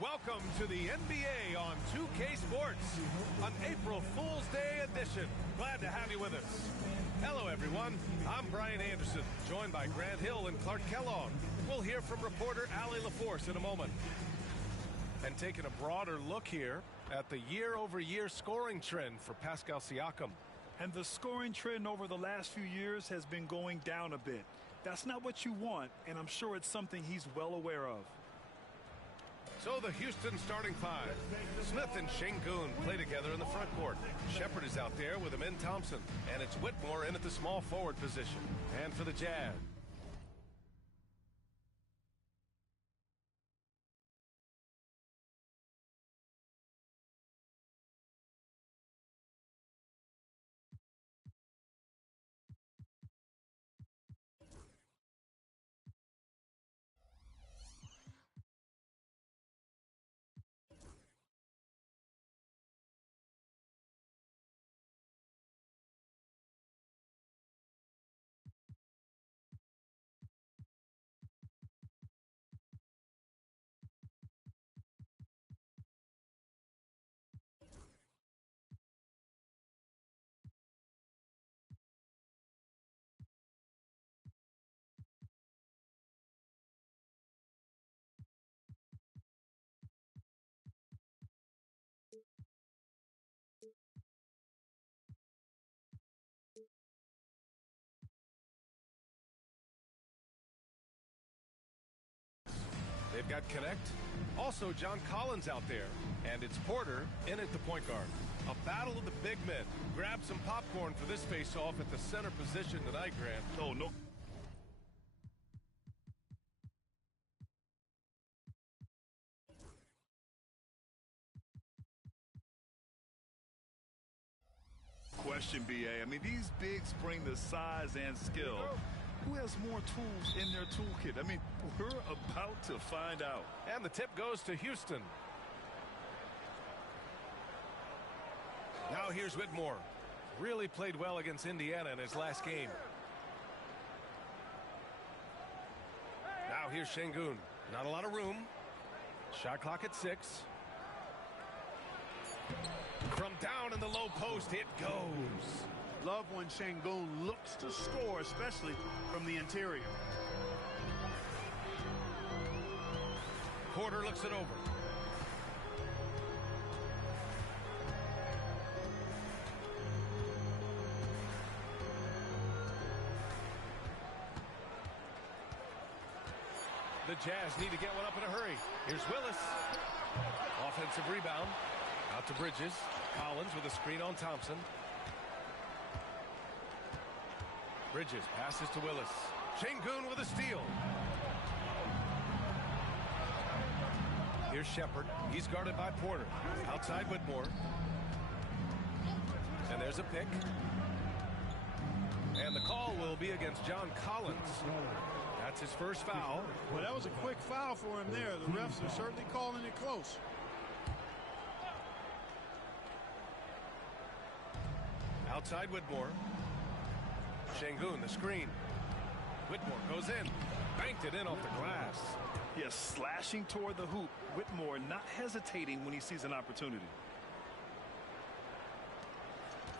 Welcome to the NBA on 2K Sports, an April Fool's Day edition. Glad to have you with us. Hello, everyone. I'm Brian Anderson, joined by Grant Hill and Clark Kellogg. We'll hear from reporter Allie LaForce in a moment. And taking a broader look here at the year-over-year scoring trend for Pascal Siakam. And the scoring trend over the last few years has been going down a bit. That's not what you want, and I'm sure it's something he's well aware of. So the Houston starting five. Smith and Sengun play together in the front court. Shepherd is out there with Amen Thompson. And it's Whitmore in at the small forward position. And for the Jazz. They've got Connect. Also, John Collins out there. And it's Porter in at the point guard. A battle of the big men. Grab some popcorn for this face-off at the center position tonight, Grant. Oh, no. Question, B.A. I mean, these bigs bring the size and skill. Who has more tools in their toolkit? I mean, we're about to find out. And the tip goes to Houston. Now here's Whitmore. Really played well against Indiana in his last game. Now here's Sengun. Not a lot of room. Shot clock at 6. From down in the low post, it goes. Love when Sengun looks to score, especially from the interior. Porter looks it over. The Jazz need to get one up in a hurry. Here's Willis. Offensive rebound. Out to Bridges. Collins with a screen on Thompson. Bridges passes to Willis. Sengun with a steal. Here's Shepherd. He's guarded by Porter. Outside Whitmore. And there's a pick. And the call will be against John Collins. That's his first foul. Well, that was a quick foul for him there. The refs are certainly calling it close. Outside Whitmore. Sengun, the screen. Whitmore goes in. Banked it in off the glass. Yes, slashing toward the hoop. Whitmore not hesitating when he sees an opportunity.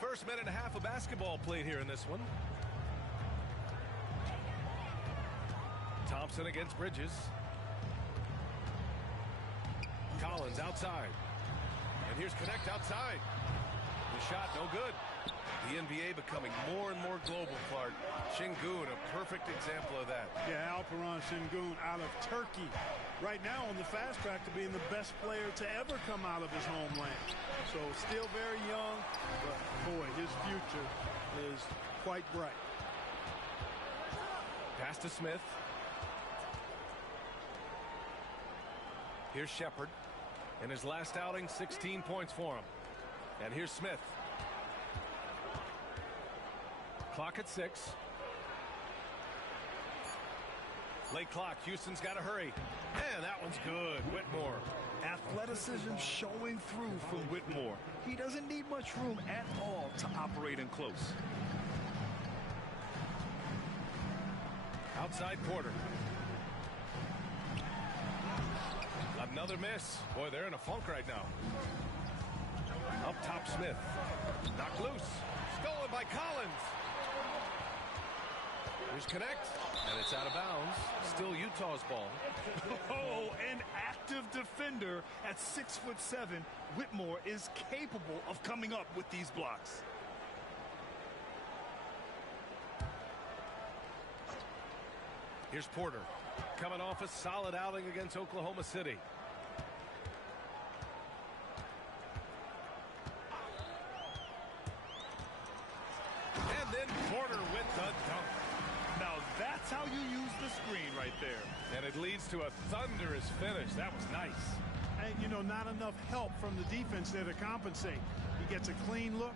First minute and a half of basketball played here in this one. Thompson against Bridges. Collins outside. And here's Connect outside. The shot no good. The NBA becoming more and more global, Clark. Sengun, a perfect example of that. Yeah, Alperen Sengun out of Turkey. Right now on the fast track to being the best player to ever come out of his homeland. So still very young, but boy, his future is quite bright. Pass to Smith. Here's Shepherd. In his last outing, 16 points for him. And here's Smith. Clock at 6. Late clock. Houston's got to hurry. And that one's good. Whitmore. Athleticism showing through from Whitmore. He doesn't need much room at all to operate in close. Outside Porter. Another miss. Boy, they're in a funk right now. Up top, Smith. Knocked loose. Stolen by Collins. Here's Connect. And it's out of bounds. Still Utah's ball. Oh, an active defender at 6'7". Whitmore is capable of coming up with these blocks. Here's Porter. Coming off a solid outing against Oklahoma City. And then Porter with the dunk. Now that's how you use the screen right there. And it leads to a thunderous finish. That was nice. And, you know, not enough help from the defense there to compensate. He gets a clean look,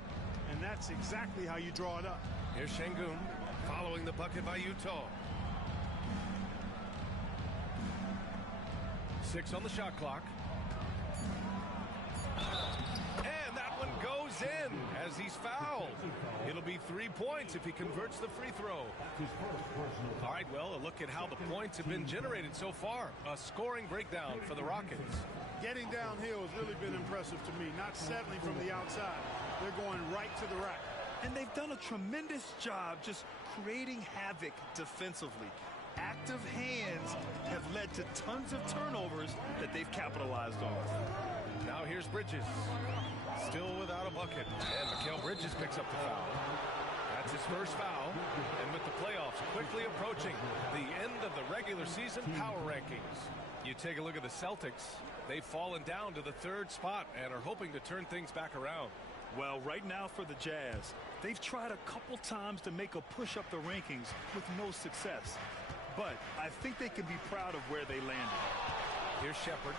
and that's exactly how you draw it up. Here's Şengün following the bucket by Utah. 6 on the shot clock. And that one goes in as he's fouled. It'll be 3 points if he converts the free throw. All right, well, a look at how the points have been generated so far. A scoring breakdown for the Rockets. Getting downhill has really been impressive to me, not settling from the outside. They're going right to the rack. And they've done a tremendous job just creating havoc defensively. Active hands have led to tons of turnovers that they've capitalized on. Now here's Bridges. Still without a bucket. And Mikal Bridges picks up the foul. That's his first foul. And with the playoffs quickly approaching, the end of the regular season power rankings. You take a look at the Celtics. They've fallen down to the 3rd spot and are hoping to turn things back around. Well, right now for the Jazz, they've tried a couple times to make a push up the rankings with no success. But I think they can be proud of where they landed. Here's Shepherd.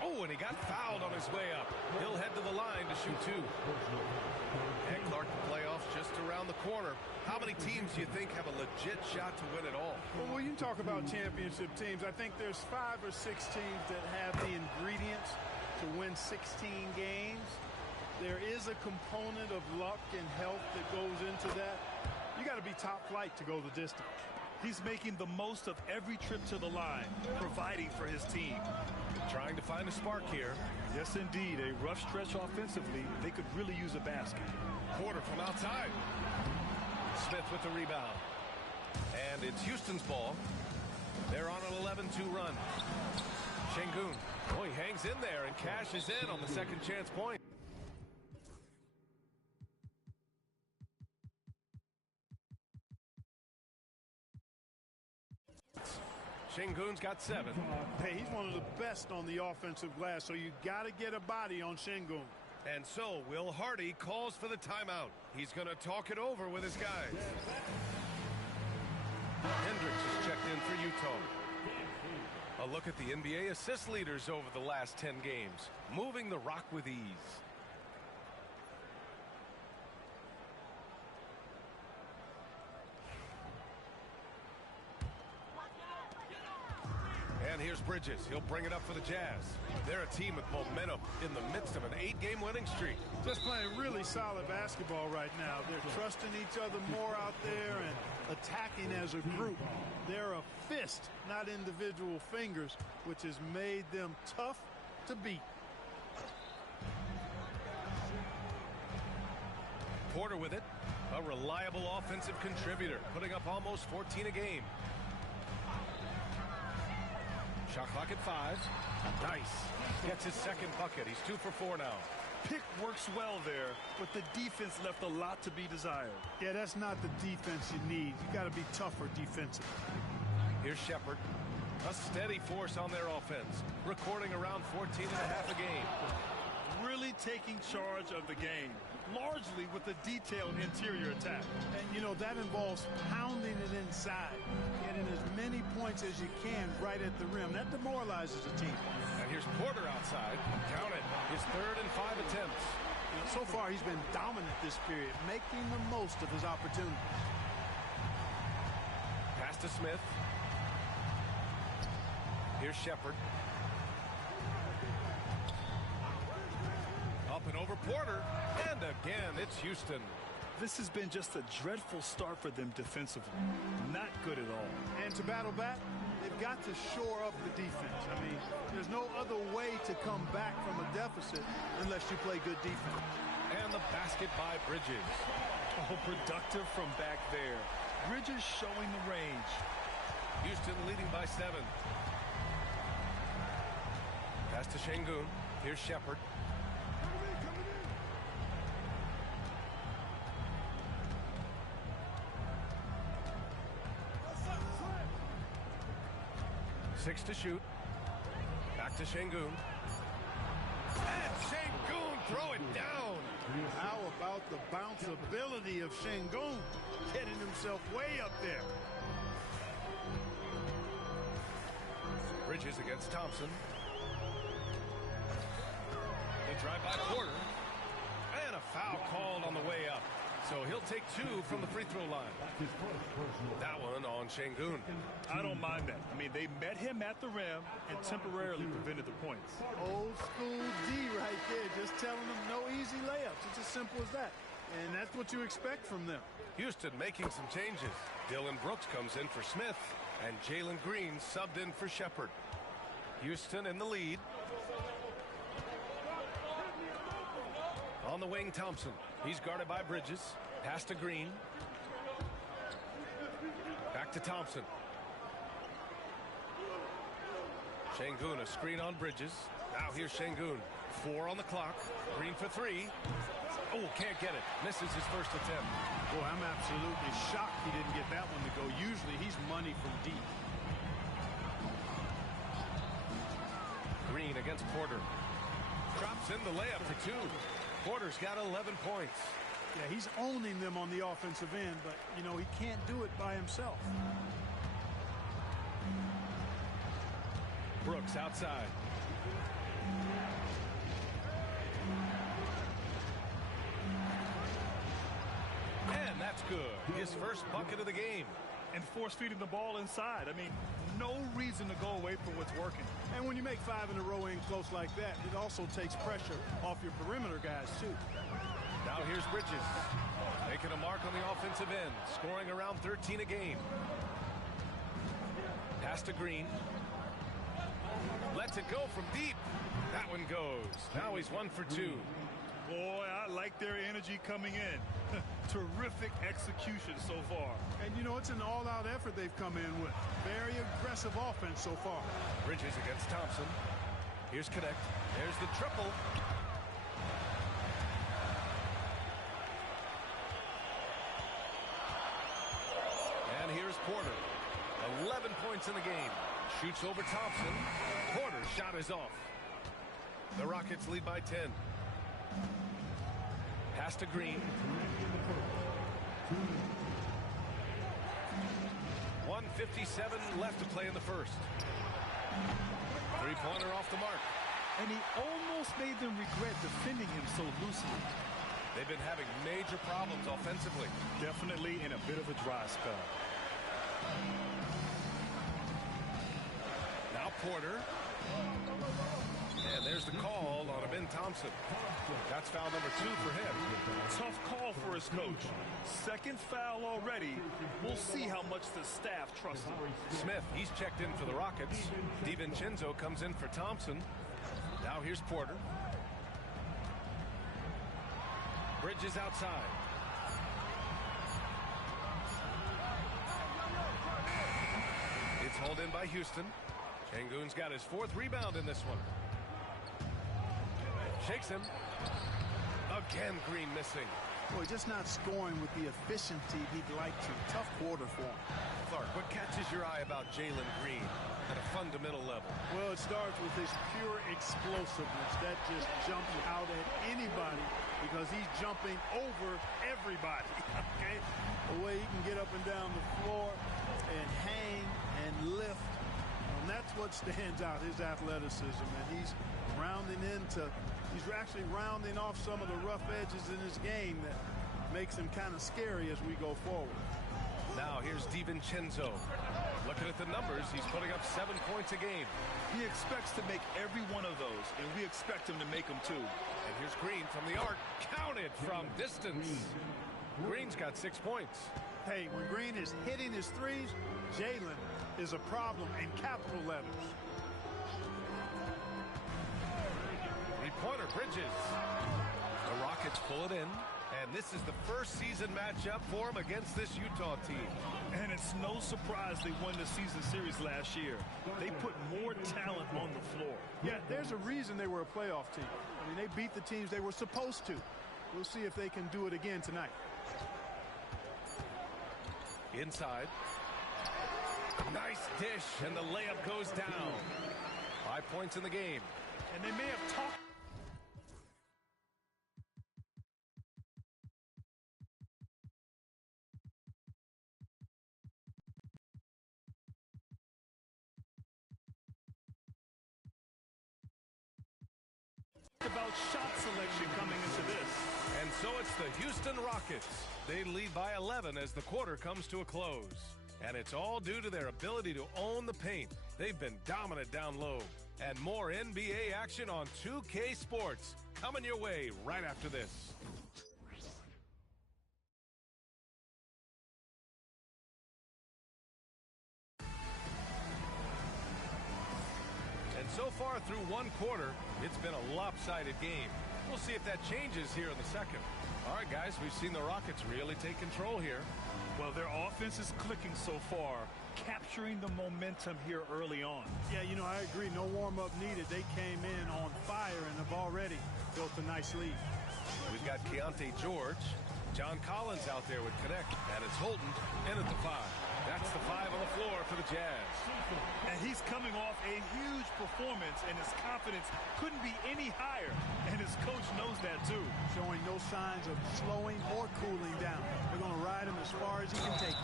Oh, and he got fouled on his way up. He'll head to the line to shoot 2. And Clark, the playoffs just around the corner. How many teams do you think have a legit shot to win it all? Well, when you talk about championship teams, I think there's 5 or 6 teams that have the ingredients to win 16 games. There is a component of luck and health that goes into that. You got to be top flight to go the distance. He's making the most of every trip to the line, providing for his team. Trying to find a spark here. Yes, indeed. A rough stretch offensively. They could really use a basket. Porter from outside. Smith with the rebound. And it's Houston's ball. They're on an 11-2 run. Şengün. Oh, he hangs in there and cashes in on the second chance point. Şengün's got 7. Hey, he's one of the best on the offensive glass, so you got to get a body on Şengün. And so Will Hardy calls for the timeout. He's going to talk it over with his guys. Hendricks is checked in for Utah. A look at the NBA assist leaders over the last 10 games, moving the rock with ease. And here's Bridges. He'll bring it up for the Jazz. They're a team with momentum in the midst of an 8-game winning streak. Just playing really solid basketball right now. They're trusting each other more out there and attacking as a group. They're a fist, not individual fingers, which has made them tough to beat. Porter with it. A reliable offensive contributor, putting up almost 14 a game. Shot clock at 5. Nice. Gets his second bucket. He's 2 for 4 now. Pick works well there, but the defense left a lot to be desired. Yeah, that's not the defense you need. You got to be tougher defensively. Here's Shepherd. A steady force on their offense, recording around 14 and a half a game. Really taking charge of the game, largely with a detailed interior attack. And, you know, that involves pounding it inside, getting as many points as you can right at the rim. That demoralizes a team. And here's Porter outside. Count it. His 3rd and 5 attempts. You know, so far, he's been dominant this period, making the most of his opportunities. Pass Pass to Smith. Here's Shepard. Up and over Porter. And again, it's Houston. This has been just a dreadful start for them defensively. Not good at all. And to battle back, they've got to shore up the defense. I mean, there's no other way to come back from a deficit unless you play good defense. And the basket by Bridges. Oh, productive from back there. Bridges showing the range. Houston leading by 7. Pass to Şengün. Here's Shepard. Six to shoot. Back to Şengün. And Şengün throw it down. How about the bounceability of Şengün getting himself way up there? Bridges against Thompson. They drive by Porter. And a foul called on the way up. So he'll take 2 from the free throw line. That one on Şengün. I don't mind that. I mean, they met him at the rim and temporarily prevented the points. Old school D right there, just telling them no easy layups. It's as simple as that. And that's what you expect from them. Houston making some changes. Dillon Brooks comes in for Smith, and Jalen Green subbed in for Shepard. Houston in the lead. On the wing, Thompson. He's guarded by Bridges. Pass to Green. Back to Thompson. Şengün, a screen on Bridges. Now here's Şengün. 4 on the clock. Green for 3. Oh, can't get it. Misses his first attempt. Boy, I'm absolutely shocked he didn't get that one to go. Usually he's money from deep. Green against Porter. Drops in the layup for 2. Porter's got 11 points. Yeah, he's owning them on the offensive end, but, you know, he can't do it by himself. Brooks outside. And that's good. His first bucket of the game. And force-feeding the ball inside. I mean, no reason to go away from what's working. And when you make 5 in a row in close like that, it also takes pressure off your perimeter guys, too. Now here's Bridges. Making a mark on the offensive end. Scoring around 13 a game. Pass to Green. Lets it go from deep. That one goes. Now he's 1 for 2. Boy, I like their energy coming in. Terrific execution so far. And, you know, it's an all-out effort they've come in with. Very aggressive offense so far. Bridges against Thompson. Here's Connect. There's the triple. And here's Porter. 11 points in the game. Shoots over Thompson. Porter's shot is off. The Rockets lead by 10. Pass to Green. 1:57 left to play in the first. Three-pointer off the mark. And he almost made them regret defending him so loosely. They've been having major problems offensively. Definitely in a bit of a dry spell. Now Porter. And there's the call on Amin Thompson. That's foul number 2 for him. Tough call for his coach. Second foul already. We'll see how much the staff trusts him. Smith, he's checked in for the Rockets. DiVincenzo comes in for Thompson. Now here's Porter. Bridges outside. It's hauled in by Houston. Şengün's got his 4th rebound in this one. Shakes him. Again, Green missing. Boy, just not scoring with the efficiency he'd like to. Tough quarter for him. Clark, what catches your eye about Jalen Green at a fundamental level? Well, it starts with his pure explosiveness. That just jumps out at anybody because he's jumping over everybody, okay? The way he can get up and down the floor and hang and lift. And that's what stands out, his athleticism. And he's actually rounding off some of the rough edges in his game that makes him kind of scary as we go forward. Now here's DiVincenzo. Looking at the numbers, he's putting up 7 points a game. He expects to make every one of those, and we expect him to make them too. And here's Green from the arc. Counted from distance. Green's got 6 points. Hey, when Green is hitting his threes, Jalen is a problem in capital letters. Three-pointer, Bridges. The Rockets pull it in. And this is the first season matchup for him against this Utah team. And it's no surprise they won the season series last year. They put more talent on the floor. Yeah, there's a reason they were a playoff team. I mean, they beat the teams they were supposed to. We'll see if they can do it again tonight. Inside. Nice dish, and the layup goes down. 5 points in the game. And they may have talked about shot selection coming into this. And so it's the Houston Rockets. They lead by 11 as the quarter comes to a close. And it's all due to their ability to own the paint. They've been dominant down low. And more NBA action on 2K Sports coming your way right after this. And so far through one quarter, it's been a lopsided game. We'll see if that changes here in the second. All right, guys, we've seen the Rockets really take control here. Well, their offense is clicking so far, capturing the momentum here early on. Yeah, you know, I agree. No warm-up needed. They came in on fire and have already built a nice lead. We've got Keontae George. John Collins out there with connect, and it's Holton in at the 5. That's the 5 on the floor for the Jazz. And he's coming off a huge performance, and his confidence couldn't be any higher. And his coach knows that, too. Showing no signs of slowing or cooling down. They're going to ride him as far as he can take.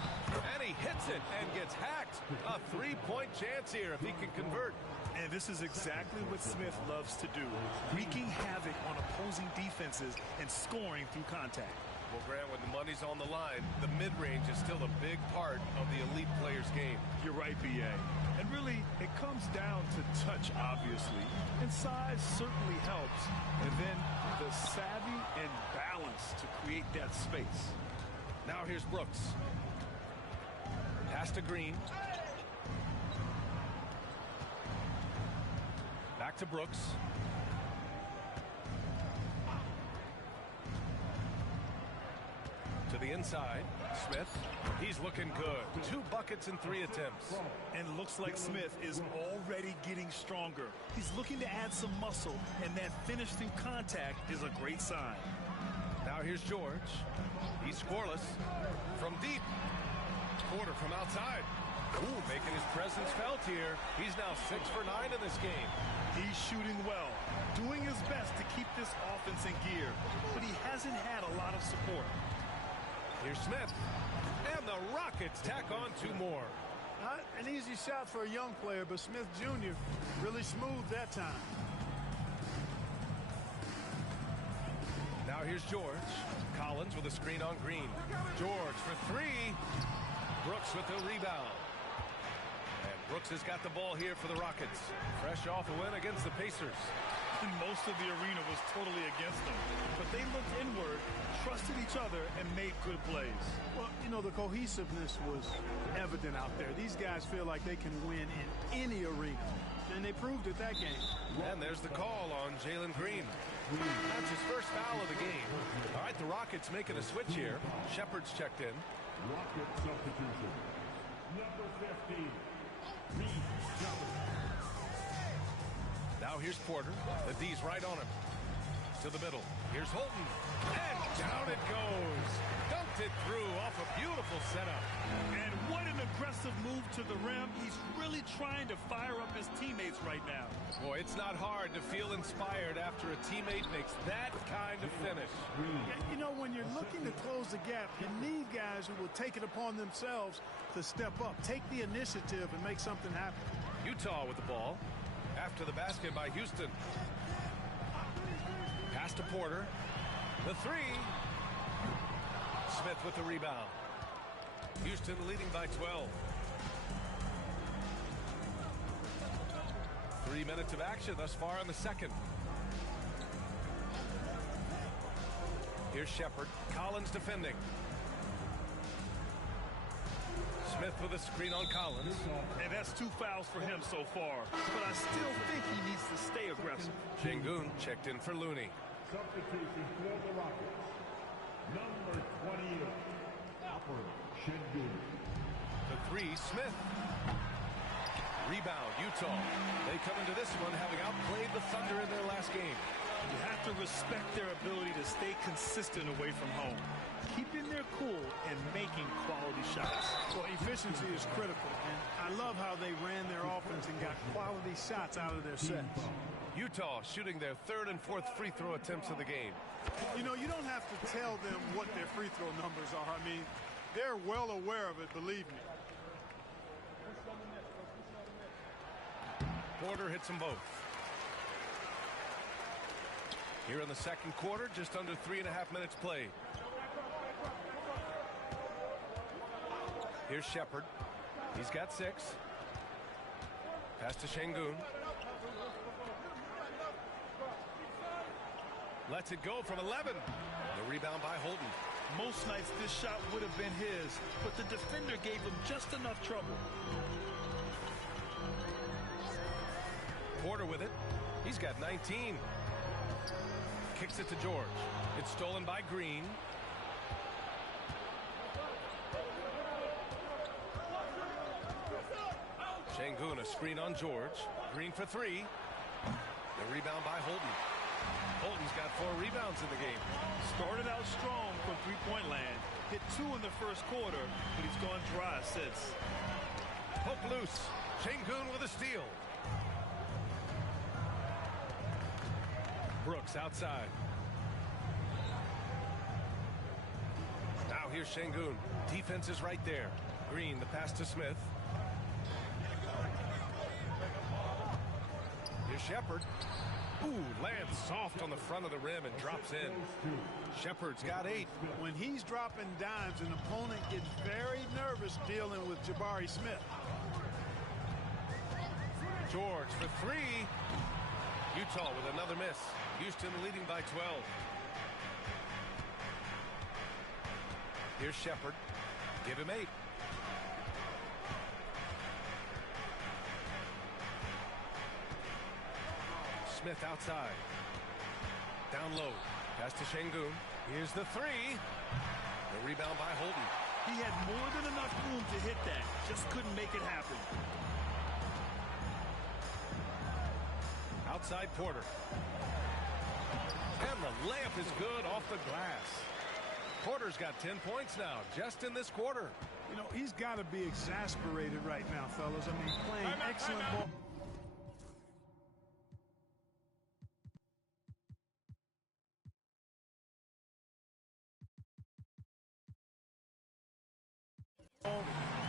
And he hits it and gets hacked. A 3-point chance here if he can convert. And this is exactly what Smith loves to do, wreaking havoc on opposing defenses and scoring through contact. Well, Grant, when the money's on the line, the mid-range is still a big part of the elite player's game. You're right, B.A. And really, it comes down to touch, obviously. And size certainly helps. And then the savvy and balance to create that space. Now here's Brooks. Pass to Green. Back to Brooks. To the inside, Smith. He's looking good. 2 buckets in 3 attempts. And it looks like Smith is already getting stronger. He's looking to add some muscle, and that finish through contact is a great sign. Now here's George. He's scoreless. From deep. Porter from outside. Ooh, making his presence felt here. He's now 6 for 9 in this game. He's shooting well, doing his best to keep this offense in gear, but he hasn't had a lot of support. Here's Smith. And the Rockets tack on 2 more. Not an easy shot for a young player, but Smith Jr. really smooth that time. Now here's George. Collins with a screen on Green. George for 3. Brooks with the rebound. And Brooks has got the ball here for the Rockets. Fresh off a win against the Pacers. And most of the arena was totally against them. But they looked inward, trusted each other, and made good plays. Well, you know, the cohesiveness was evident out there. These guys feel like they can win in any arena. And they proved it that game. And there's the call on Jalen Green. That's his first foul of the game. All right, the Rockets making a switch here. Shepard's checked in. Rocket substitution. Number 15, Reed Shepard. Now here's Porter. The D's right on him. To the middle. Here's Holton. And down it goes. Dunked it through off a beautiful setup. And what an aggressive move to the rim. He's really trying to fire up his teammates right now. Boy, it's not hard to feel inspired after a teammate makes that kind of finish. Yeah, you know, when you're looking to close the gap, you need guys who will take it upon themselves to step up, take the initiative, and make something happen. Utah with the ball. After the basket by Houston. Pass to Porter. The 3. Smith with the rebound. Houston leading by 12. 3 minutes of action thus far in the second. Here's Shepherd. Collins defending. Smith with a screen on Collins. And that's 2 fouls for him so far. But I still think he needs to stay aggressive. Sengun checked in for Looney. Substitution for the Rockets. Number 28, Alperen Sengun. The 3, Smith. Rebound, Utah. They come into this one having outplayed the Thunder in their last game. You have to respect their ability to stay consistent away from home, keeping their cool and making quality shots. Well, efficiency is critical, and I love how they ran their offense and got quality shots out of their sets. Utah shooting their 3rd and 4th free throw attempts of the game. You know, you don't have to tell them what their free throw numbers are. I mean, they're well aware of it, believe me. Porter hits them both. Here in the second quarter, just under 3.5 minutes played. Here's Shepherd. He's got 6. Pass to Sengun. Lets it go from 11. The rebound by Holden. Most nights this shot would have been his, but the defender gave him just enough trouble. Porter with it. He's got 19. Kicks it to George. It's stolen by Green. Sengun, a screen on George. Green for 3. The rebound by Holden. Holden's got 4 rebounds in the game. Started out strong from three-point land. Hit 2 in the first quarter, but he's gone dry since. Poke loose. Sengun with a steal. Brooks outside. Now here's Sengun. Defense is right there. Green, the pass to Smith. Here's Shepherd. Ooh, lands soft on the front of the rim and drops in. Shepherd's got 8. When he's dropping dimes, an opponent gets very nervous dealing with Jabari Smith. George for 3. Utah with another miss. Houston leading by 12. Here's Shepherd. Give him 8. Smith outside. Down low. Pass to Sengun. Here's the 3. The rebound by Holden. He had more than enough room to hit that. Just couldn't make it happen. Outside Porter. And the layup is good off the glass. Porter's got 10 points now, just in this quarter. You know, he's got to be exasperated right now, fellas. I mean, playing excellent ball.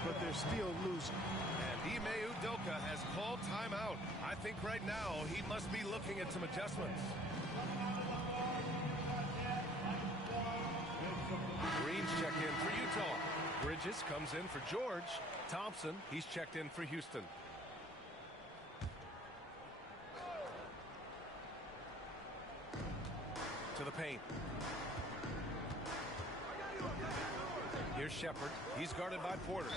But they're still losing. And Ime Udoka has called timeout. I think right now he must be looking at some adjustments. Green's checked in for Utah. Bridges comes in for George. Thompson, he's checked in for Houston. To the paint. Here's Shepherd. He's guarded by Porter.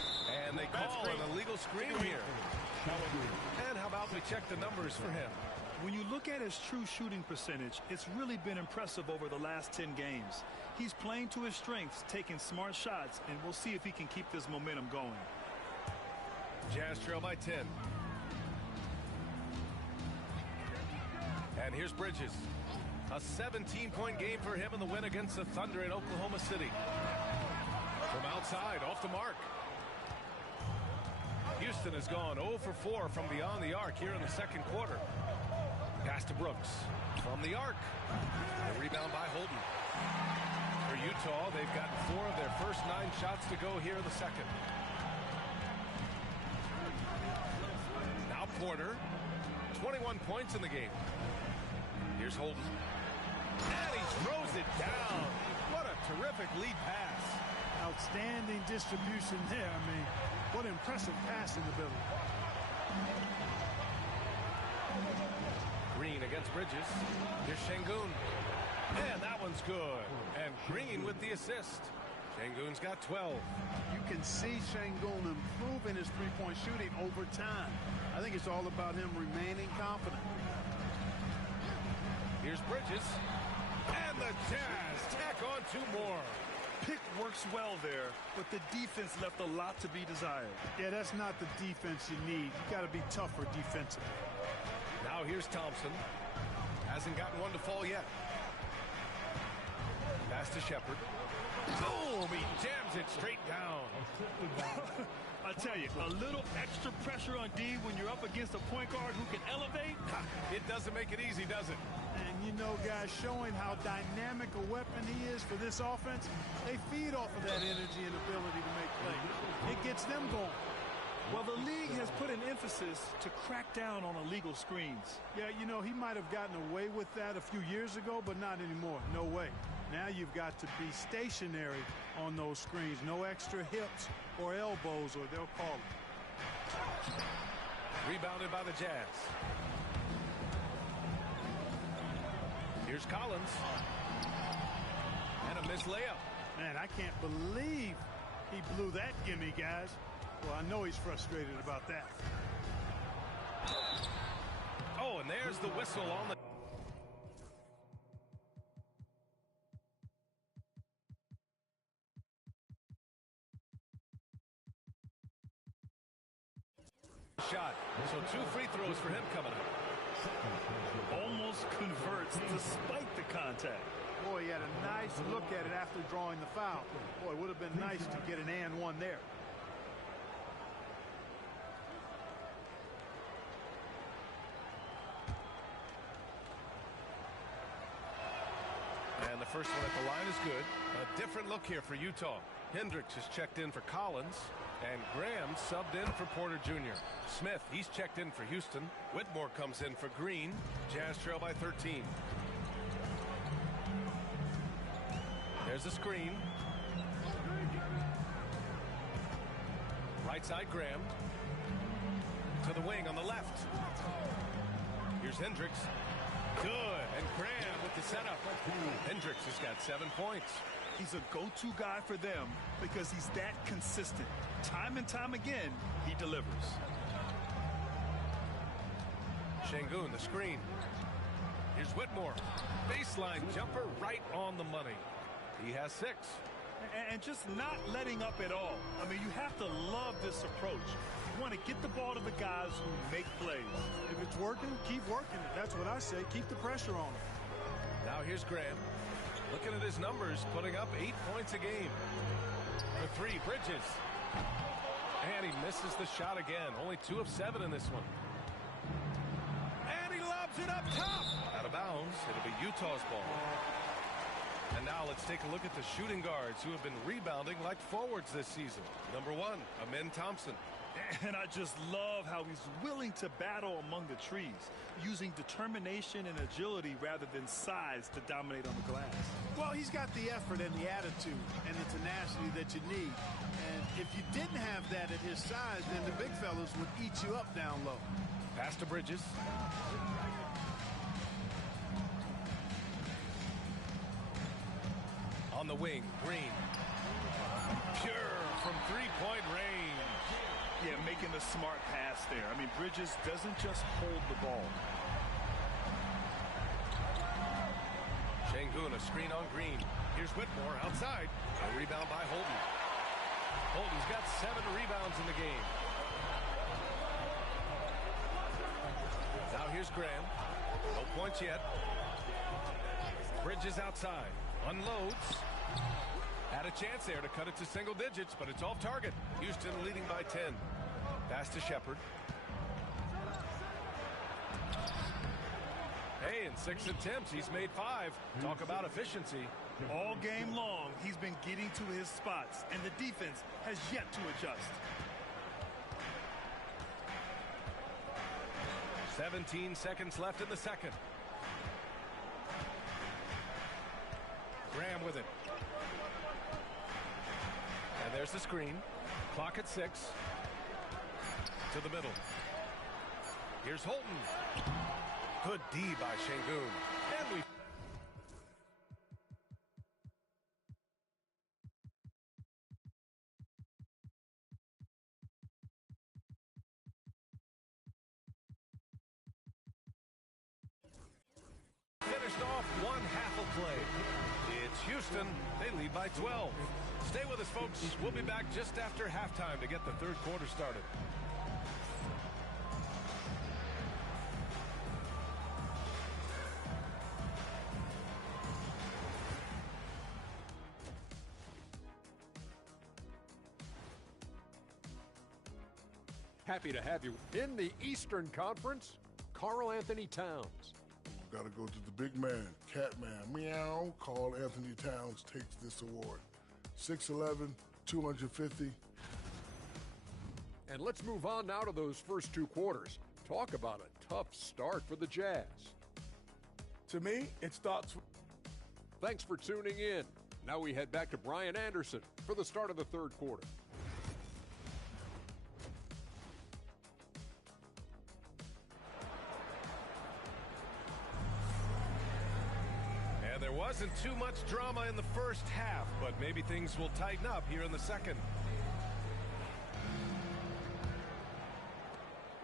And they call an illegal screen here. And how about we check the numbers for him? When you look at his true shooting percentage, it's really been impressive over the last 10 games. He's playing to his strengths, taking smart shots, and we'll see if he can keep this momentum going. Jazz trail by 10. And here's Bridges. A 17-point game for him in the win against the Thunder in Oklahoma City. From outside, off the mark. Houston has gone 0 for 4 from beyond the arc here in the second quarter. Pass to Brooks. From the arc. The rebound by Holden. For Utah, they've gotten 4 of their first 9 shots to go here in the second. Now Porter. 21 points in the game. Here's Holden. And he throws it down. What a terrific lead pass. Outstanding distribution there. I mean, what impressive passing ability. Green against Bridges. Here's Şengün. And that one's good. And Green with the assist. Şengün's got 12. You can see Şengün improving his three-point shooting over time. I think it's all about him remaining confident. Here's Bridges. And the Jazz tack on 2 more. Pick works well there, but the defense left a lot to be desired. Yeah, that's not the defense you need. You got to be tougher defensively. Now here's Thompson. Hasn't gotten one to fall yet. Pass to Shepherd. Boom! He jams it straight down. I tell you, a little extra pressure on D when you're up against a point guard who can elevate. It doesn't make it easy, does it? And you know, guys, showing how dynamic a weapon he is for this offense, they feed off of that energy and ability to make plays. It gets them going. Well, the league has put an emphasis to crack down on illegal screens. Yeah, you know, he might have gotten away with that a few years ago, but not anymore. No way. Now you've got to be stationary on those screens. No extra hips or elbows, or they'll call it. Rebounded by the Jazz. Here's Collins. And a missed layup. Man, I can't believe he blew that gimme, guys. Well, I know he's frustrated about that. Oh, and there's the whistle on the... shot. So 2 free throws for him coming up. Almost converts despite the contact. Boy, he had a nice look at it after drawing the foul. Boy, it would have been nice to get an and one there. And the first one at the line is good. A different look here for Utah. Hendricks has checked in for Collins. And Graham subbed in for Porter Jr. Smith, he's checked in for Houston. Whitmore comes in for Green. Jazz trail by 13. There's a screen. Right side, Graham. To the wing on the left. Here's Hendricks. Good. And Graham with the setup. Hendricks has got 7 points. He's a go-to guy for them because he's that consistent. Time and time again, he delivers. Şengün, the screen. Here's Whitmore. Baseline jumper right on the money. He has 6. And just not letting up at all. I mean, you have to love this approach. You want to get the ball to the guys who make plays. If it's working, keep working it. That's what I say. Keep the pressure on him. Now here's Graham. Looking at his numbers, putting up 8 points a game. For 3, Bridges. And he misses the shot again. Only 2 of 7 in this one. And he lobs it up top. Out of bounds. It'll be Utah's ball. And now let's take a look at the shooting guards who have been rebounding like forwards this season. Number 1, Amen Thompson. And I just love how he's willing to battle among the trees, using determination and agility rather than size to dominate on the glass. Well, he's got the effort and the attitude and the tenacity that you need. And if you didn't have that at his size, then the big fellas would eat you up down low. Pass to Bridges. On the wing, Green. Pure from 3-point range. Yeah, making a smart pass there. I mean, Bridges doesn't just hold the ball. Şengün, a screen on Green. Here's Whitmore outside. A rebound by Holden. Holden's got 7 rebounds in the game. Now here's Graham. No points yet. Bridges outside. Unloads. Had a chance there to cut it to single digits, but it's off target. Houston leading by 10. Pass to Shepherd. Hey, in 6 attempts, he's made 5. Talk about efficiency. All game long, he's been getting to his spots, and the defense has yet to adjust. 17 seconds left in the second. Graham with it. And there's the screen. Clock at 6. To the middle. Here's Holton. Good D by Şengün. And we finished off one half of play. It's Houston. They lead by 12. Stay with us, folks. We'll be back just after halftime to get the third quarter started. Happy to have you in the Eastern Conference, Karl Anthony Towns. Got to go to the big man, Catman, meow. Karl Anthony Towns takes this award. 6'11", 250. And let's move on now to those first two quarters. Talk about a tough start for the Jazz. To me, it starts. Thanks for tuning in. Now we head back to Brian Anderson for the start of the third quarter. There wasn't too much drama in the first half, but maybe things will tighten up here in the second.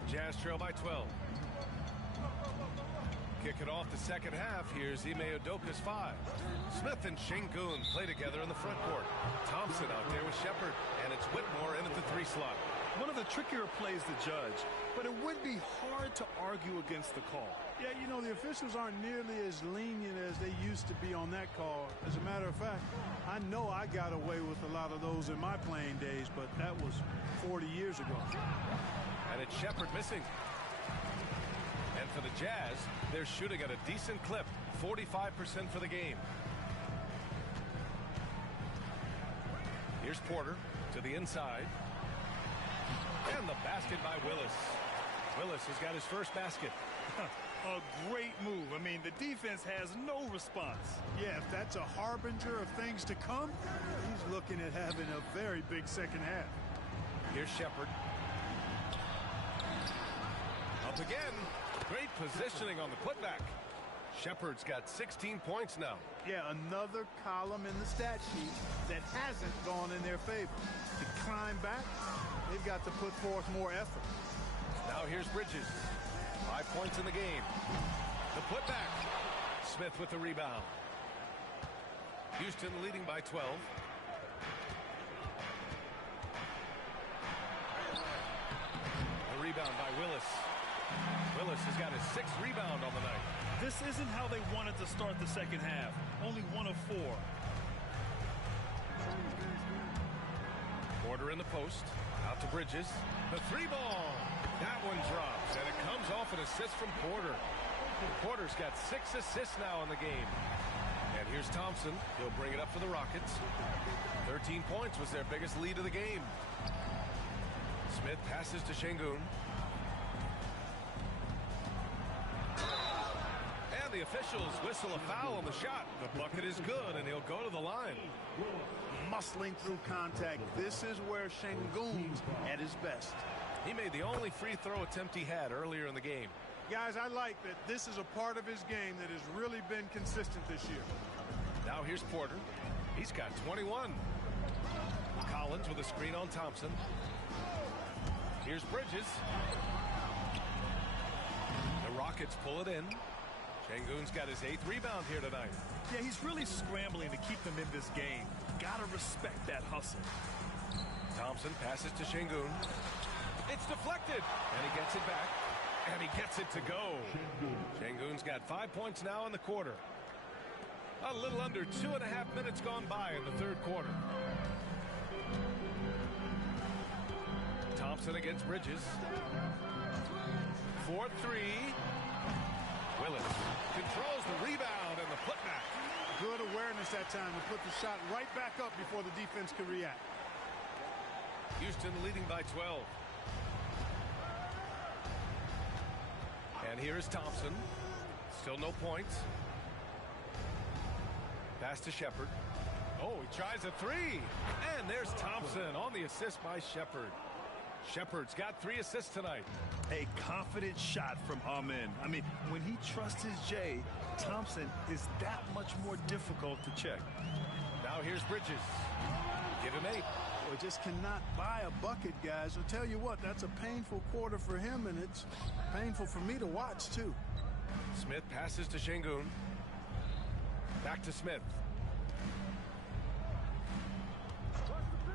Jazz trail by 12. Kick it off the second half. Here's Ime Udoka's 5. Smith and Şengün play together in the front court. Thompson out there with Shepherd, and it's Whitmore in at the 3 slot. One of the trickier plays to judge, but it would be hard to argue against the call. Yeah, you know, the officials aren't nearly as lenient as they used to be on that call. As a matter of fact, I know I got away with a lot of those in my playing days, but that was 40 years ago. And it's Shepherd missing. And for the Jazz, they're shooting at a decent clip, 45% for the game. Here's Porter to the inside. And the basket by Willis. Willis has got his first basket. A great move. I mean, the defense has no response. Yeah, if that's a harbinger of things to come, he's looking at having a very big second half. Here's Shepherd. Up again. Great positioning on the putback. Shepherd's got 16 points now. Yeah, another column in the stat sheet that hasn't gone in their favor. To climb back, they've got to put forth more effort. Now here's Bridges. 5 points in the game. The putback. Smith with the rebound. Houston leading by 12. The rebound by Willis. Willis has got his 6th rebound on the night. This isn't how they wanted to start the second half. Only 1 of 4. Porter in the post. Out to Bridges. The 3 ball. That one drops, and it comes off an assist from Porter. Porter's got 6 assists now in the game. And here's Thompson. He'll bring it up for the Rockets. 13 points was their biggest lead of the game. Smith passes to Şengün. And the officials whistle a foul on the shot. The bucket is good, and he'll go to the line. Muscling through contact. This is where Şengün's at his best. He made the only free throw attempt he had earlier in the game. Guys, I like that this is a part of his game that has really been consistent this year. Now here's Porter. He's got 21. Collins with a screen on Thompson. Here's Bridges. The Rockets pull it in. Şengün's got his 8th rebound here tonight. Yeah, he's really scrambling to keep them in this game. Gotta respect that hustle. Thompson passes to Şengün. It's deflected, and he gets it back, and he gets it to go. Şengün's got 5 points now in the quarter. A little under 2.5 minutes gone by in the third quarter. Thompson against Bridges. 4-3. Willis controls the rebound and the putback. Good awareness that time to put the shot right back up before the defense could react. Houston leading by 12. And here is Thompson. Still no points. Pass to Shepherd. Oh, he tries a 3. And there's Thompson on the assist by Shepherd. Shepard's got 3 assists tonight. A confident shot from Amen. I mean, when he trusts his J, Thompson is that much more difficult to check. Now here's Bridges. Give him 8. Well, just cannot buy a bucket, guys. I'll tell you what, that's a painful quarter for him, and it's painful for me to watch, too. Smith passes to Şengün. Back to Smith.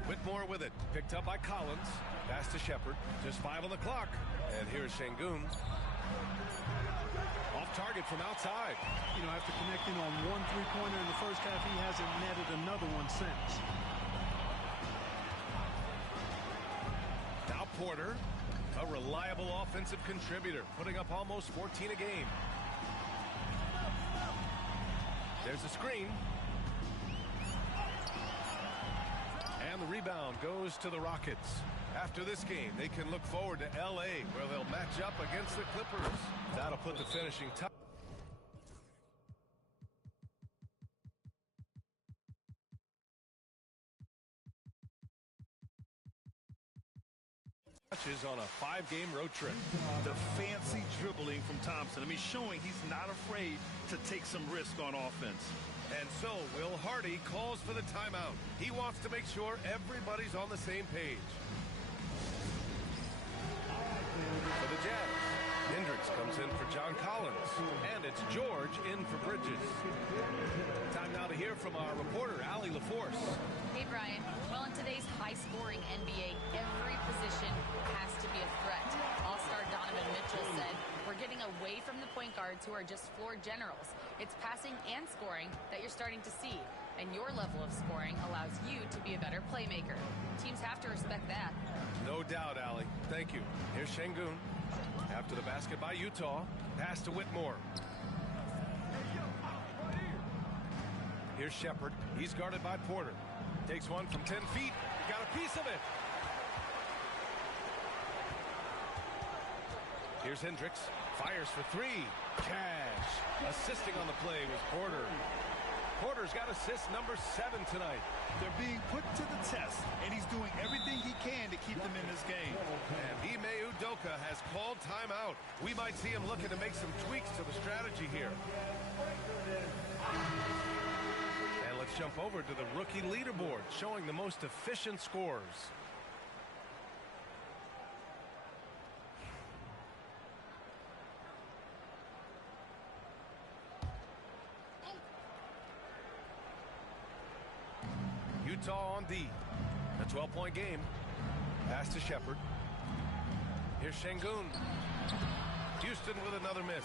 Whitmore with it. Picked up by Collins. Pass to Shepard. Just 5 on the clock. And here's Şengün. Off target from outside. You know, after connecting on 1 3-pointer in the first half, he hasn't netted another one since. Now Porter, a reliable offensive contributor, putting up almost 14 a game. There's a screen. And the rebound goes to the Rockets. After this game, they can look forward to L.A., where they'll match up against the Clippers. That'll put the finishing touches on a 5-game road trip. The fancy dribbling from Thompson. I mean, showing he's not afraid to take some risk on offense. And so Will Hardy calls for the timeout. He wants to make sure everybody's on the same page. For the Jazz, Hendricks comes in for John Collins. And it's George in for Bridges. Time now to hear from our reporter, Allie LaForce. Hey, Brian. Well, in today's high-scoring NBA, every position has to be a threat. All-star Donovan Mitchell said, "We're getting away from the point guards who are just floor generals. It's passing and scoring that you're starting to see, and your level of scoring allows you to be a better playmaker. Teams have to respect that." No doubt, Allie. Thank you. Here's Şengün. After the basket by Utah, pass to Whitmore. Here's Shepard. He's guarded by Porter. Takes one from 10 feet. Got a piece of it. Here's Hendricks. Fires for 3. Cash. Assisting on the play was Porter. Porter's got assist number 7 tonight. They're being put to the test, and he's doing everything he can to keep them in this game. And Ime Udoka has called timeout. We might see him looking to make some tweaks to the strategy here. And let's jump over to the rookie leaderboard, showing the most efficient scores. Utah on D. A 12-point game. Pass to Shepard. Here's Şengün. Houston with another miss.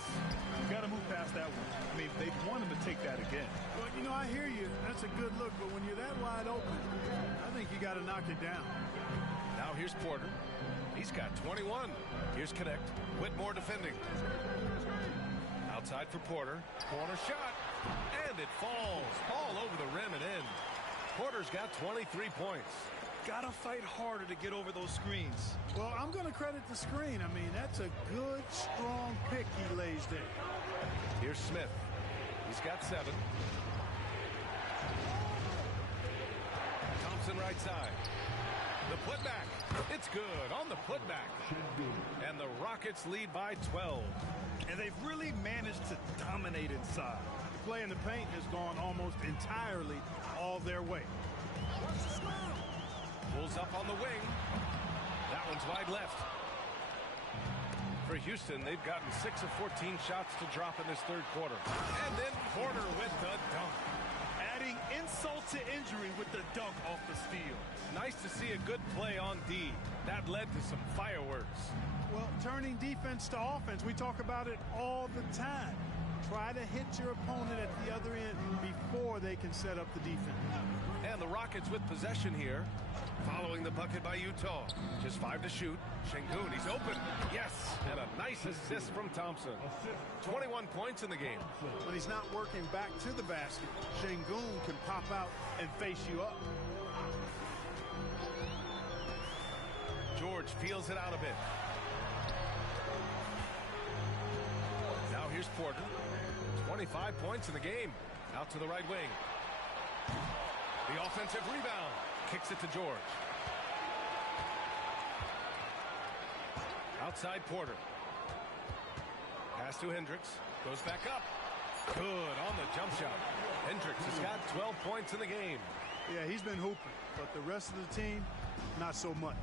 You got to move past that one. I mean, they want him to take that again. Well, you know, I hear you. That's a good look, but when you're that wide open, I think you got to knock it down. Now here's Porter. He's got 21. Here's Connect. Whitmore defending. Outside for Porter. Corner shot. And it falls all over the rim and in. Porter's got 23 points. Gotta fight harder to get over those screens. Well, I'm going to credit the screen. I mean, that's a good, strong pick he lays there. Here's Smith. He's got 7. Thompson right side. The putback. It's good on the putback. And the Rockets lead by 12. And they've really managed to dominate inside. The play in the paint has gone almost entirely all their way. Pulls up on the wing. That one's wide left. For Houston, they've gotten 6 of 14 shots to drop in this third quarter. And then Porter with the dunk. Adding insult to injury with the dunk off the steal. Nice to see a good play on D. That led to some fireworks. Well, turning defense to offense, we talk about it all the time. Try to hit your opponent at the other end before they can set up the defense. And the Rockets with possession here. Following the bucket by Utah. Just 5 to shoot. Şengün, he's open. Yes, and a nice assist from Thompson. 21 points in the game. When he's not working back to the basket, Şengün can pop out and face you up. George feels it out a bit. Now here's Porter. 25 points in the game. Out to the right wing. The offensive rebound. Kicks it to George. Outside Porter. Pass to Hendricks. Goes back up. Good on the jump shot. Hendricks has got 12 points in the game. Yeah, he's been hooping, but the rest of the team, not so much.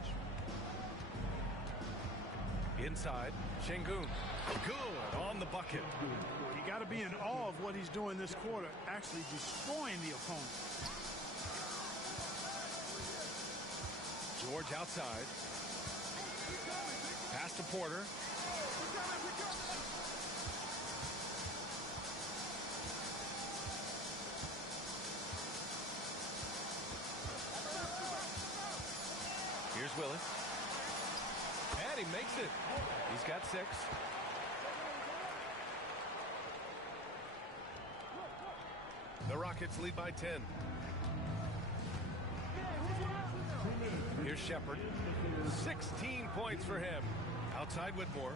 Inside, Şengün. Good on the bucket. You got to be in awe of what he's doing this quarter, actually destroying the opponent. George outside. Pass to Porter. Here's Willis. And he makes it. He's got 6. The Rockets lead by 10. Here's Shepherd. 16 points for him. Outside Whitmore.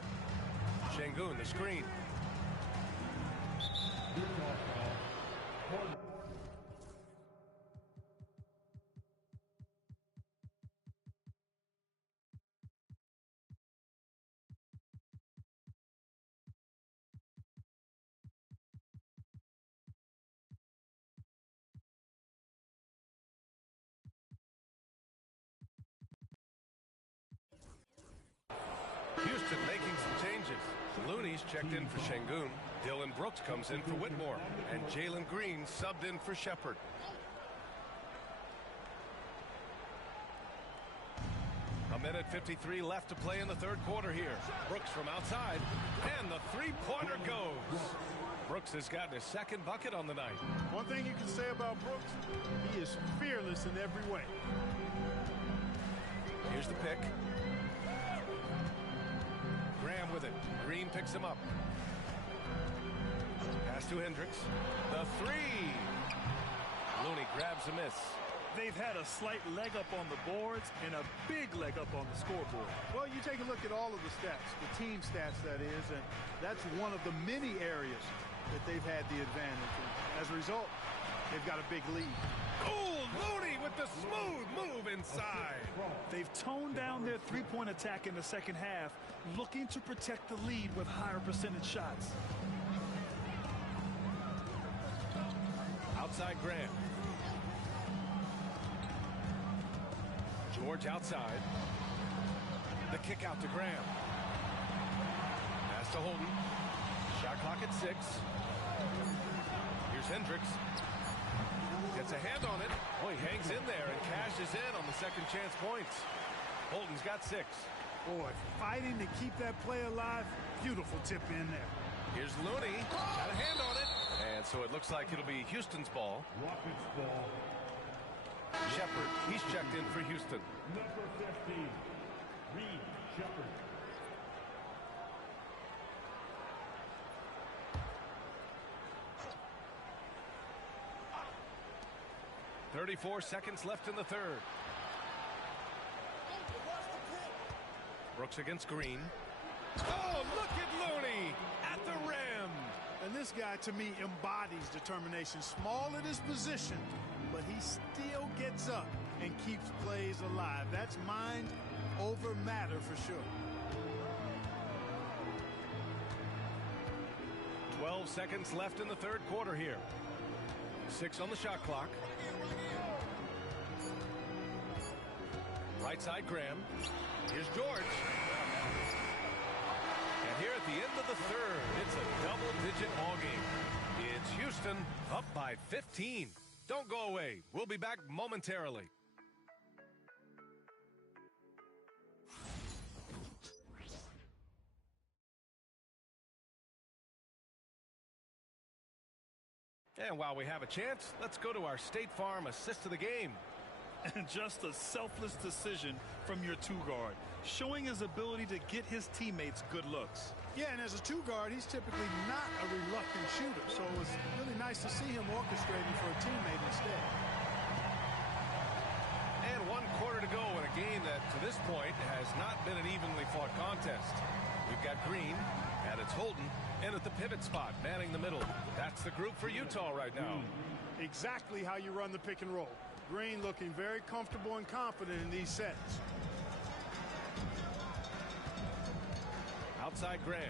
Şengün, the screen. Houston making some changes. Looney's checked in for Şengün. Dillon Brooks comes in for Whitmore. And Jalen Green subbed in for Shepherd. A minute 53 left to play in the third quarter here. Brooks from outside. And the three-pointer goes. Brooks has gotten his second bucket on the night. One thing you can say about Brooks, he is fearless in every way. Here's the pick. Graham with it. Green picks him up. Pass to Hendricks. The three. Looney grabs a miss. They've had a slight leg up on the boards and a big leg up on the scoreboard. Well, you take a look at all of the stats, the team stats that is, and that's one of the many areas that they've had the advantage. And as a result, they've got a big lead. Oh, Looney with the smooth move inside. They've toned down their three-point attack in the second half, looking to protect the lead with higher percentage shots. Outside Graham. George outside. The kick out to Graham. Pass to Holden. Shot clock at 6. Here's Hendricks. Gets a hand on it. Oh, he hangs in there and cashes in on the second chance points. Holden's got 6. Boy, fighting to keep that play alive. Beautiful tip in there. Here's Looney. Got a hand on it. And so it looks like it'll be Houston's ball. Rockets ball. Shepherd, he's checked in for Houston. Number 15, Reed Shepherd. .34 seconds left in the third. Brooks against Green. Oh, look at Looney at the rim. And this guy, to me, embodies determination. Small at his position, but he still gets up and keeps plays alive. That's mind over matter for sure. 12 seconds left in the third quarter here. 6 on the shot clock. Right side Graham. Here's George. And here at the end of the third, it's a double-digit ball game. It's Houston up by 15. Don't go away. We'll be back momentarily. And while we have a chance, let's go to our State Farm assist of the game. And just a selfless decision from your two-guard, showing his ability to get his teammates good looks. Yeah, and as a two-guard, he's typically not a reluctant shooter, so it was really nice to see him orchestrating for a teammate instead. And 1 quarter to go in a game that, to this point, has not been an evenly fought contest. We've got Green, and it's Holden, and at the pivot spot, manning the middle. That's the group for Utah right now. Exactly how you run the pick and roll. Green looking very comfortable and confident in these sets. Outside Graham.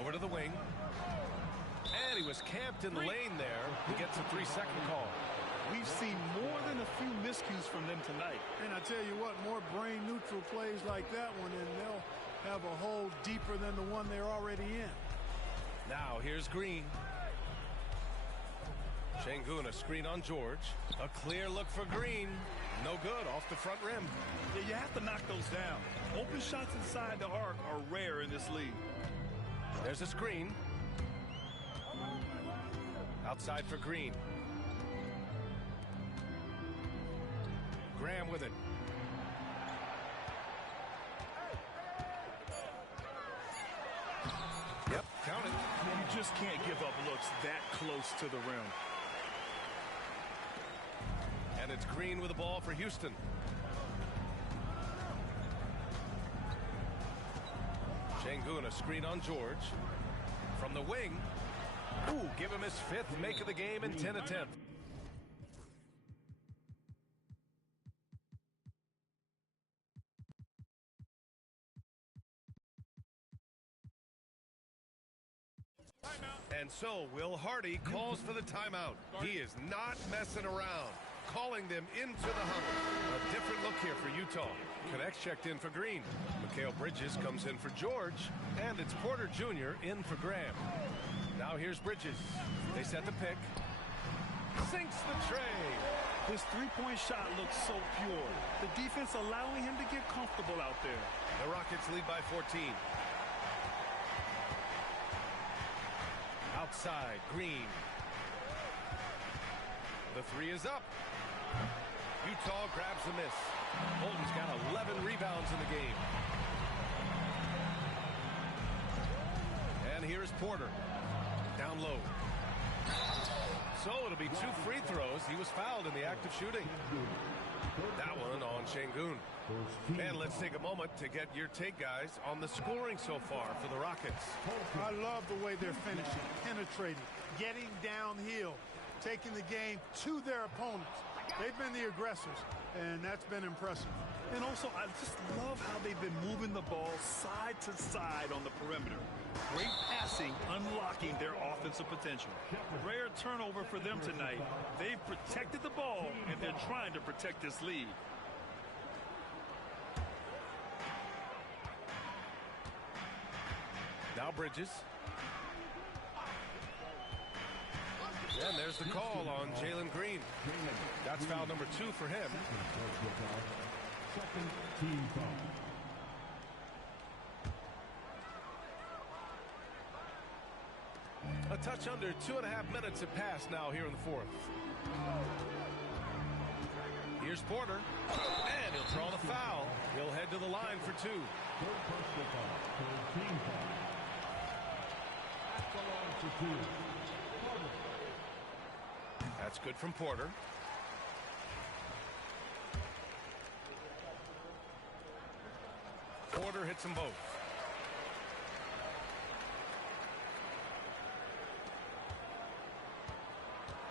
Over to the wing. And he was camped in the lane there. He gets a 3-second call. We've seen more than a few miscues from them tonight. And I tell you what, more brain-neutral plays like that one, and they'll have a hole deeper than the one they're already in. Now here's Green. Şengün, a screen on George. A clear look for Green. No good, off the front rim. Yeah, you have to knock those down. Open shots inside the arc are rare in this league. There's a screen. Outside for Green. Graham with it. Yep, count it. You just can't give up looks that close to the rim. And it's Green with the ball for Houston. Şengün, a screen on George. From the wing. Ooh, give him his 5th make of the game in 10 attempts. And so Will Hardy calls for the timeout. He is not messing around, calling them into the huddle. A different look here for Utah. Connects checked in for Green. Mikal Bridges comes in for George, and it's Porter Jr. in for Graham. Now here's Bridges. They set the pick. Sinks the tray. His three-point shot looks so pure. The defense allowing him to get comfortable out there. The Rockets lead by 14. Outside, Green. The 3 is up. Utah grabs the miss. Holden's got 11 rebounds in the game. And here's Porter. Down low. So it'll be 2 free throws. He was fouled in the act of shooting. That one on Şengün. And let's take a moment to get your take, guys, on the scoring so far for the Rockets. I love the way they're finishing, penetrating, getting downhill, taking the game to their opponents. They've been the aggressors, and that's been impressive. And also, I just love how they've been moving the ball side to side on the perimeter. Great passing, unlocking their offensive potential. Rare turnover for them tonight. They've protected the ball, and they're trying to protect this lead. Now Bridges. And there's the call on Jalen Green. That's foul number 2 for him. Second team foul. A touch under 2.5 minutes have passed now here in the 4th. Here's Porter. And he'll draw the foul. He'll head to the line for 2. Third personal foul. Third team foul. At the line for 2. That's good from Porter. Porter hits them both.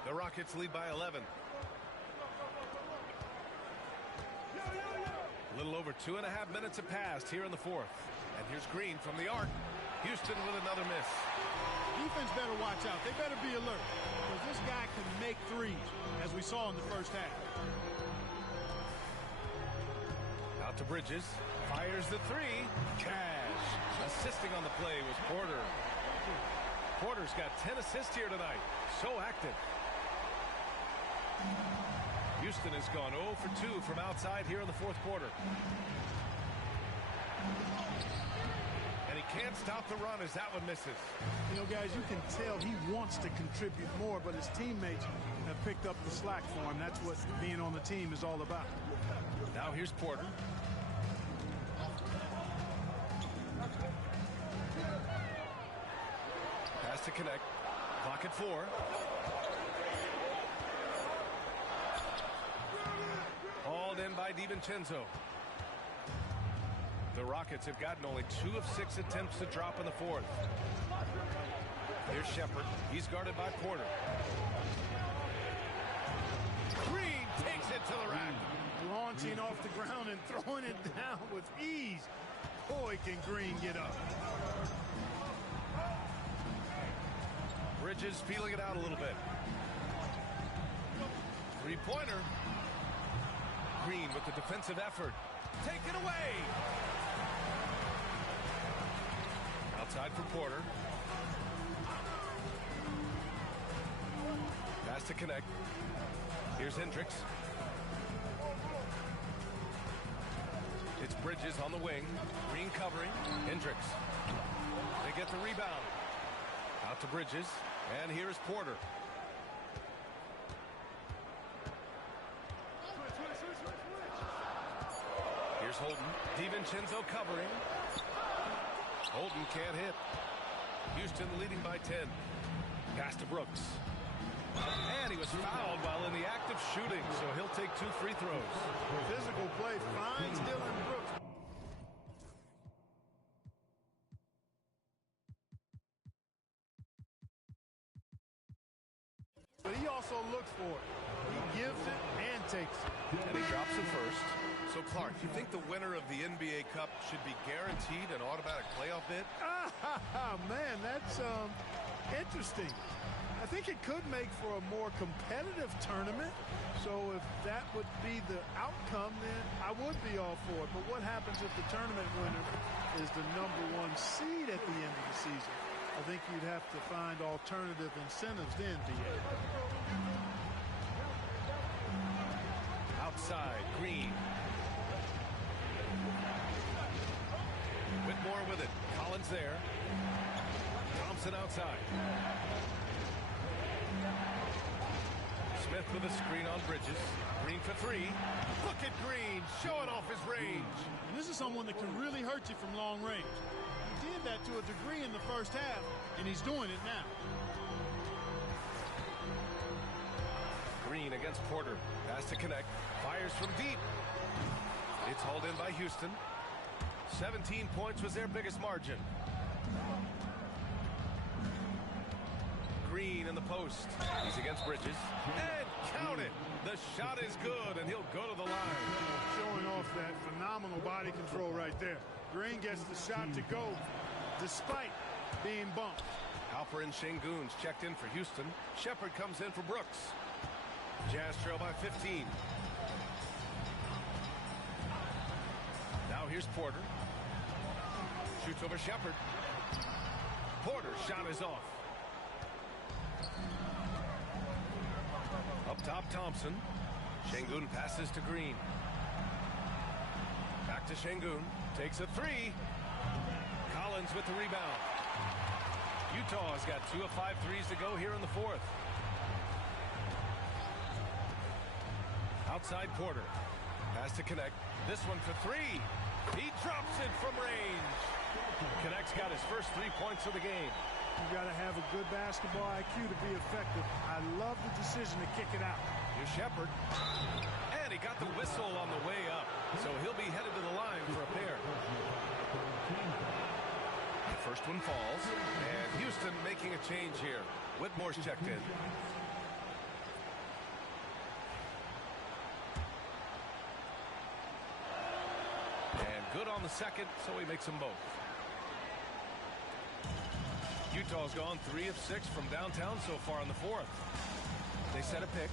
The Rockets lead by 11. A little over 2.5 minutes have passed here in the 4th. And here's Green from the arc. Houston with another miss. Defense better watch out. They better be alert, because this guy can make threes, as we saw in the first half. Out to Bridges. Fires the 3. Cash. Assisting on the play was Porter. Porter's got 10 assists here tonight. So active. Houston has gone 0 for 2 from outside here in the 4th quarter. And he can't stop the run as that one misses. You know, guys, you can tell he wants to contribute more, but his teammates have picked up the slack for him. That's what being on the team is all about. Now here's Porter. Pass to connect. Clock at 4. Hauled in by DiVincenzo. The Rockets have gotten only 2 of 6 attempts to drop in the 4th. Here's Shepherd. He's guarded by Porter. Green takes it to the rack. Launching off the ground and throwing it down with ease. Boy, can Green get up. Bridges feeling it out a little bit. Three-pointer. Green with the defensive effort. Take it away. Outside for Porter. Pass to connect. Here's Hendricks. It's Bridges on the wing. Green covering. Hendricks. They get the rebound. Out to Bridges. And here's Porter. Here's Holden. DiVincenzo covering. Holden can't hit. Houston leading by 10. Pass to Brooks. And he was fouled while in the act of shooting, so he'll take 2 free throws. Physical play finds Dillon Brooks. But he also looks for it. He gives it and takes it. And he drops it first. So, Clark, you think the winner of the NBA Cup should be guaranteed an automatic playoff bid? Man, that's interesting. I think it could make for a more competitive tournament. So if that would be the outcome, then I would be all for it. But what happens if the tournament winner is the #1 seed at the end of the season? I think you'd have to find alternative incentives then, NBA. Outside, Green. Whitmore with it. Collins there. Thompson outside. Smith with a screen on Bridges. Green for 3. Look at Green showing off his range. And this is someone that can really hurt you from long range. He did that to a degree in the first half, and he's doing it now. Green against Porter. Pass to connect. Fires from deep. It's hauled in by Houston. 17 points was their biggest margin. Green in the post. He's against Bridges. And count it. The shot is good, and he'll go to the line. Showing off that phenomenal body control right there. Green gets the shot to go despite being bumped. Halper and Şengün's checked in for Houston. Shepherd comes in for Brooks. Jazz trail by 15. Now here's Porter. Shoots over Shepherd. Porter's shot is off. Up top, Thompson. Şengün passes to Green. Back to Şengün. Takes a 3. Collins with the rebound. Utah has got 2 of 5 threes to go here in the 4th. Outside Porter. Pass to connect. This one for 3. He drops it from range. Connect's got his first 3 points of the game. You got to have a good basketball IQ to be effective. I love the decision to kick it out. Here's Shepherd. And he got the whistle on the way up. So he'll be headed to the line for a pair. The first one falls. And Houston making a change here. Whitmore's checked in. And good on the second, so he makes them both. Utah's gone 3 of 6 from downtown so far in the 4th. They set a pick.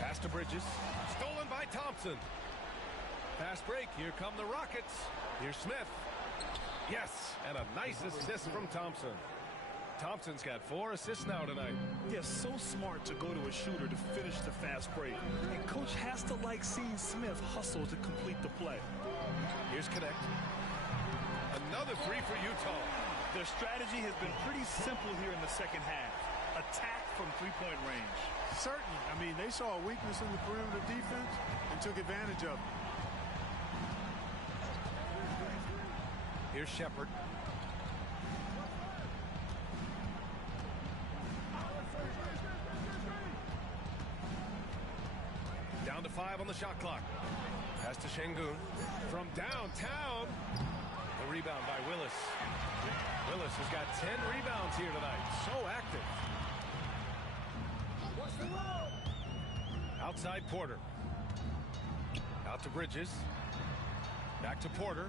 Pass to Bridges. Stolen by Thompson. Fast break. Here come the Rockets. Here's Smith. Yes, and a nice assist from Thompson. Thompson's got 4 assists now tonight. Yeah, so smart to go to a shooter to finish the fast break. And coach has to like seeing Smith hustle to complete the play. Here's Connect. Another 3 for Utah. Their strategy has been pretty simple here in the second half. Attack from three-point range. Certainly. I mean, they saw a weakness in the perimeter defense and took advantage of it. Here's Shepherd. Down to 5 on the shot clock. Pass to Şengün. From downtown. The rebound by Willis. Willis has got 10 rebounds here tonight. So active. Outside Porter. Out to Bridges. Back to Porter.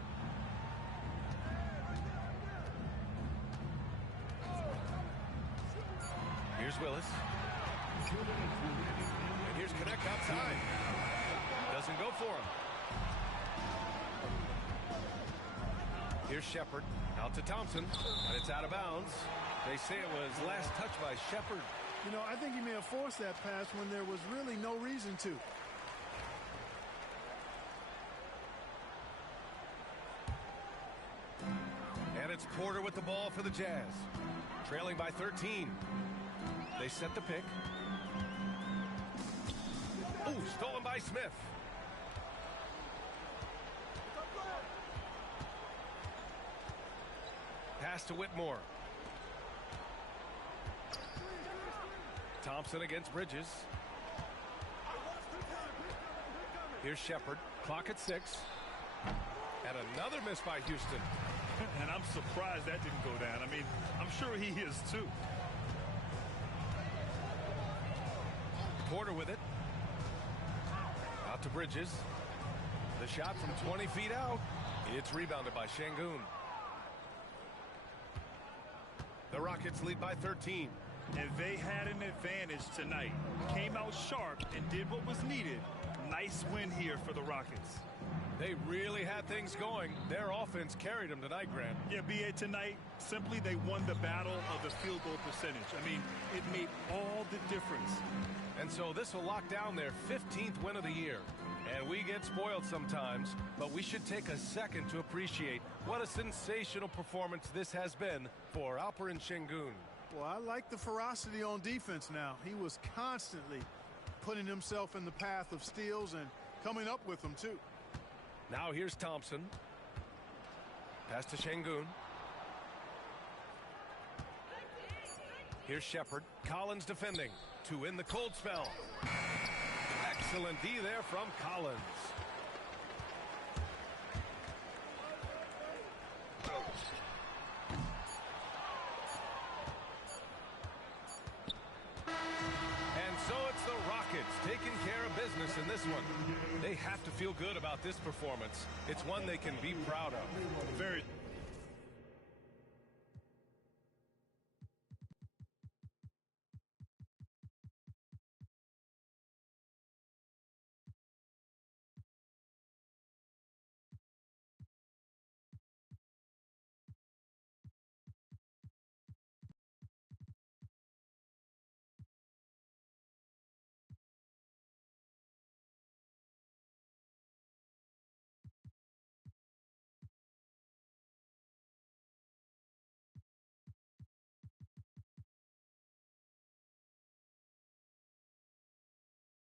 Here's Willis. And here's Connect outside. Doesn't go for him. Here's Shepard. Out to Thompson. And it's out of bounds. They say it was last touched by Shepard. You know, I think he may have forced that pass when there was really no reason to. And it's Porter with the ball for the Jazz. Trailing by 13. They set the pick. Ooh, stolen by Smith. Pass to Whitmore. Thompson against Bridges. Here's Shepard. Clock at 6. And another miss by Houston. And I'm surprised that didn't go down. I mean, I'm sure he is too. Porter with it. Out to Bridges. The shot from 20 feet out. It's rebounded by Şengün. The Rockets lead by 13. And they had an advantage tonight. Came out sharp and did what was needed. Nice win here for the Rockets. They really had things going. Their offense carried them tonight, Grant. Yeah, B.A., tonight, simply they won the battle of the field goal percentage. I mean, it made all the difference. And so this will lock down their 15th win of the year. And we get spoiled sometimes, but we should take a second to appreciate what a sensational performance this has been for Alperen Şengün. Well, I like the ferocity on defense now. He was constantly putting himself in the path of steals and coming up with them, too. Now here's Thompson. Pass to Şengün. Here's Shepard. Collins defending to end the cold spell. Excellent D there from Collins. And so it's the Rockets taking care of business in this one. They have to feel good about this performance. It's one they can be proud of. Very